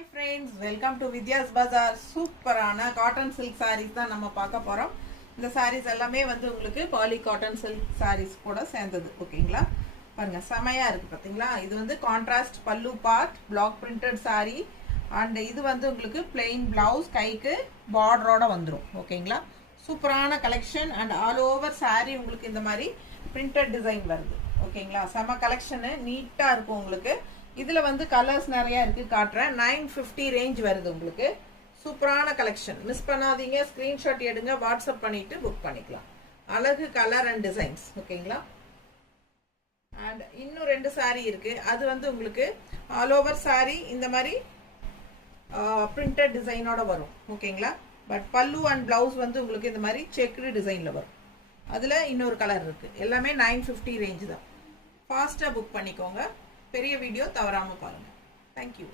Hi friends, welcome to Vidya's Bazaar. சூப்பரான cotton silk sarees தான் நம்ம பார்க்க போறோம். இந்த sarees எல்லாமே வந்து உங்களுக்கு பாலி காட்டன் சில்க் sarees கூட சேர்ந்தது. ஓகேங்களா? பாருங்க செமையா இருக்கு பாத்தீங்களா? இது வந்து கான்ட்ராஸ்ட் பல்லு part, block printed saree and இது வந்து உங்களுக்கு plain blouse கைக்கு பார்டரோட வந்துரும். ஓகேங்களா? சூப்பரான collection and all over saree உங்களுக்கு இந்த மாதிரி printed design வருது. ஓகேங்களா? செம கலெக்ஷன் நீட்டா இருக்கும் உங்களுக்கு. இதுல வந்து கலர்ஸ் நிறைய இருக்கு காட்றேன் 950 ரேஞ்ச் வருது உங்களுக்கு சூப்பரான கலெக்ஷன் மிஸ் பண்ணாதீங்க ஸ்கிரீன்ஷாட் எடுங்க வாட்ஸ்அப் பண்ணிட்டு புக் பண்ணிக்கலாம் அழகு கலர் அண்ட் டிசைன்ஸ் ஓகேங்களா and இன்னும் ரெண்டு saree இருக்கு அது வந்து உங்களுக்கு ஆல் ஓவர் saree இந்த மாதிரி printed டிசைனோட வரும் ஓகேங்களா பட் பல்லு அண்ட் ப்ளவுஸ் வந்து உங்களுக்கு இந்த மாதிரி செக்டு டிசைன்ல வரும் அதுல இன்னொரு கலர் இருக்கு எல்லாமே 950 ரேஞ்ச் தான் ஃபாஸ்டா புக் பண்ணிக்கோங்க பெரிய வீடியோ தவறாம பாருங்க Thank you